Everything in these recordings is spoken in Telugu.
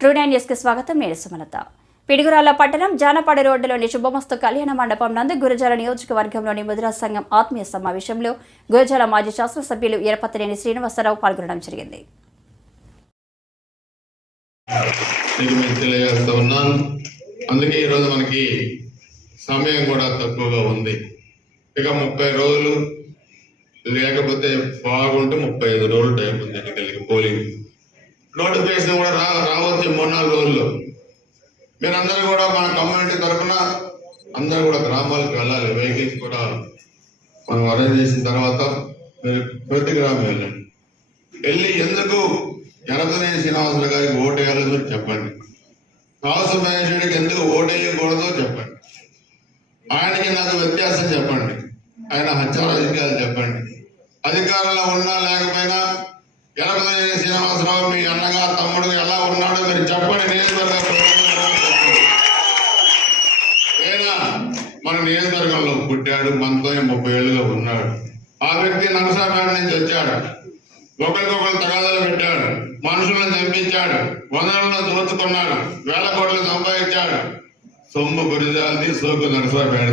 ట్రూ9 న్యూస్ కి స్వాగతం. నేను సుమలత. పిడుగురాళ్ల పట్టణం జానపాడు రోడ్డులోని శుభమస్తు కళ్యాణ మండపం నందు గురజాల నియోజకవర్గంలోని ముదిరాజ్ సంఘం ఆత్మీయ సమావేశంలో గురజాల మాజీ శాసనసభ్యులు ఎరపతినేని శ్రీనివాసరావు పాల్గొనడం జరిగింది. అందుకే ఈరోజు మనకి సమయం కూడా తక్కువగా ఉంది. ఇక 30 రోజులు లేకపోతే బాగుంటే 35 రోజులు టైం ఉంది ఎన్నికలకి. పోలింగ్ నోటిఫికేషన్ కూడా రావచ్చు 3-4 రోజుల్లో. మీరందరూ కూడా మన కమ్యూనిటీ తరఫున అందరూ కూడా గ్రామాలకు వెళ్ళాలి. వెహికల్స్ కూడా మనం అరేంజ్ చేసిన తర్వాత మీరు ప్రతి గ్రామం వెళ్ళండి. వెళ్ళి ఎందుకు ఎరపతినేని శ్రీనివాసరావు గారికి ఓటు వేయాలో చెప్పండి. కాసు మహేశ్వరికి ఎందుకు ఓటు వేయకూడదో చెప్పండి. ఆయనకి నాకు వ్యత్యాసం చెప్పండి. ఆయన హత్య రాజకీయాలు చెప్పండి. అధికారంలో ఉన్నా లేకపోయినా ఎరపతినేని శ్రీనివాసరావు మీ అన్నగా తమ్ముడు ఎలా ఉన్నాడో మీరు చెప్పండి. నియోజకవర్గం మన నియోజకవర్గంలో పుట్టాడు, మనతో 30 ఏళ్ళుగా ఉన్నాడు. ఆ వ్యక్తి నరసాపేట నుంచి వచ్చాడు. ఒకరికొకరు తగాదాలు పెట్టాడు, మనుషులను చంపించాడు, వనరులను దోచుకున్నాడు, వేల కోట్లు సంపాదించాడు. సొమ్ము గురిజాలది, సోకు నరసాపేట.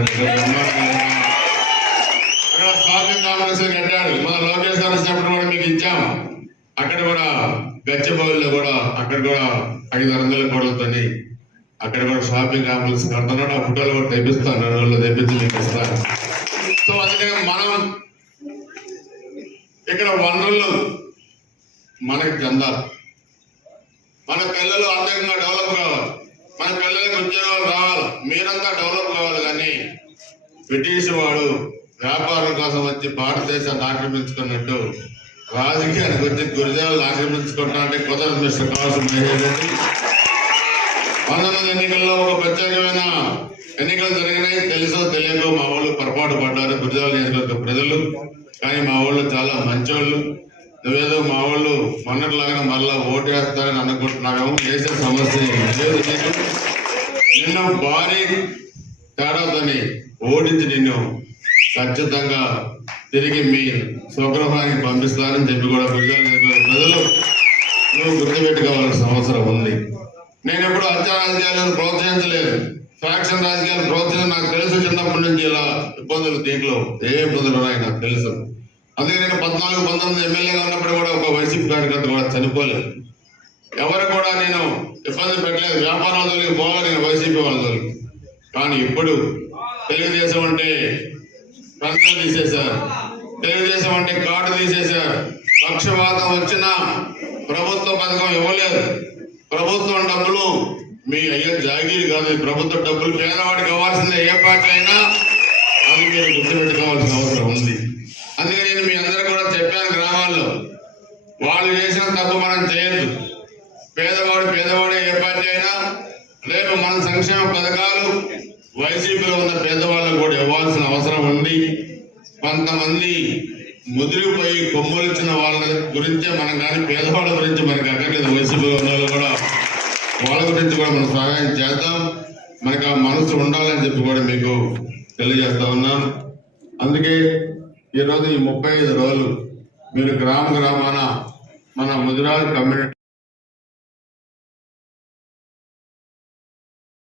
అక్కడ షాపింగ్ కాంప్లెక్స్ కట్టాడు. మన లోకేశ్వర వచ్చినప్పుడు కూడా మీకు ఇచ్చాము. అక్కడ కూడా గచ్చిబౌలిలో కూడా అక్కడ కూడా 500 కోట్లతోని అక్కడ కూడా షాపింగ్ కాంప్లెక్స్ కడుతున్నాడు. ఆ ఫోటోలు కూడా తెప్పిస్తాను, 2 రోజుల్లో తెప్పించి మీకు ఇస్తాను. సో అందుకని మనం ఇక్కడ వనరులు మనకి చెందాలి. మన పిల్లలు ఆర్థికంగా డెవలప్ కావాలి, మన పిల్లలకి ఉద్యోగాలు రావాలి, మీరంతా డెవలప్ కావాలి. కానీ బ్రిటిష్ వాడు వ్యాపారం కోసం వచ్చి భారతదేశాన్ని ఆక్రమించుకున్నట్టు రాజకీయానికి వచ్చి గురిజాలను ఆక్రమించుకుంటానంటే కుదరదు. మిస్టర్ కాసు మహేష్ 19 ఎన్నికల్లో ఒక ప్రత్యేకమైన ఎన్నికలు జరిగినాయి. తెలుసో తెలియకో మా వాళ్ళు పొరపాటు పడ్డారు గురిజాల నియోజకవర్గ ప్రజలు. కానీ మా వాళ్ళు చాలా మంచోళ్ళు. నువ్వేదో మా వాళ్ళు మొన్నట్లాగా మళ్ళా ఓటు వేస్తారని అనుకుంటున్నాము. చేసే సమస్య లేదు. నిన్ను భారీ తేడాతోని ఓడించి నిన్ను ఖచ్చితంగా తిరిగి మీ స్వగృహానికి పంపిస్తారని చెప్పి కూడా గురిజాల నియోజకవర్గ ప్రజలు నువ్వు గుర్తుపెట్టుకోవాల్సిన అవసరం ఉంది. నేను ఎప్పుడు హత్య రాజకీయాలను ప్రోత్సహించలేదు, ఫ్యాక్షన్ రాజకీయాలు ప్రోత్సహించ. నాకు తెలుసు చిన్నప్పటి నుంచి ఇలా ఇబ్బందులు, దీంట్లో ఏ ఇబ్బందులు ఉన్నాయి నాకు తెలుసు. అందుకే నేను 14-19 ఎమ్మెల్యేగా ఉన్నప్పుడు కూడా ఒక వైసీపీ కార్యకర్త కూడా చనిపోలేదు. ఎవరు కూడా నేను ఇబ్బంది పెట్టలేదు. వ్యాపారాలకి పోవాలి నేను వైసీపీ వాళ్ళకి. కానీ ఇప్పుడు తెలుగుదేశం అంటే పెన్షన్ తీసేశారు, తెలుగుదేశం అంటే కార్డు తీసేశారు. పక్షవాతం వచ్చినా ప్రభుత్వ పథకం ఇవ్వలేదు. ప్రభుత్వం డబ్బులు మీ అయ్యే జాగీరు కాదు, ప్రభుత్వ డబ్బులు పేదవాడికి ఇవ్వాల్సిందే. ఏ పార్టీ అయినా అది మీరు గుర్తుపెట్టుకోవాల్సిన అవసరం ఉంది. అందుకే నేను మీ అందరూ కూడా చెప్పాను, గ్రామాల్లో వాళ్ళు చేసిన తప్పు మనం చేయొద్దు. పేదవాడే ఏ పార్టీ అయినా రేపు మన సంక్షేమ పథకాలు వైసీపీలో ఉన్న పేదవాళ్ళకు కూడా ఇవ్వాల్సిన అవసరం ఉంది. కొంతమంది ముదిరిపోయి కొమ్ములిచ్చిన వాళ్ళ గురించే మనం కానీ పేదవాళ్ళ గురించి మనకి అక్కర్లేదు. వైసీపీలో ఉన్న వాళ్ళు కూడా వాళ్ళ గురించి కూడా మనం సహాయం చేద్దాం. మనకు ఆ మనసు ఉండాలని చెప్పి కూడా మీకు తెలియజేస్తా ఉన్నాను. అందుకే ఈరోజు ఈ 35 రోజులు మీరు గ్రామాన మన ముదిరాజ్ కమ్యూనిటీ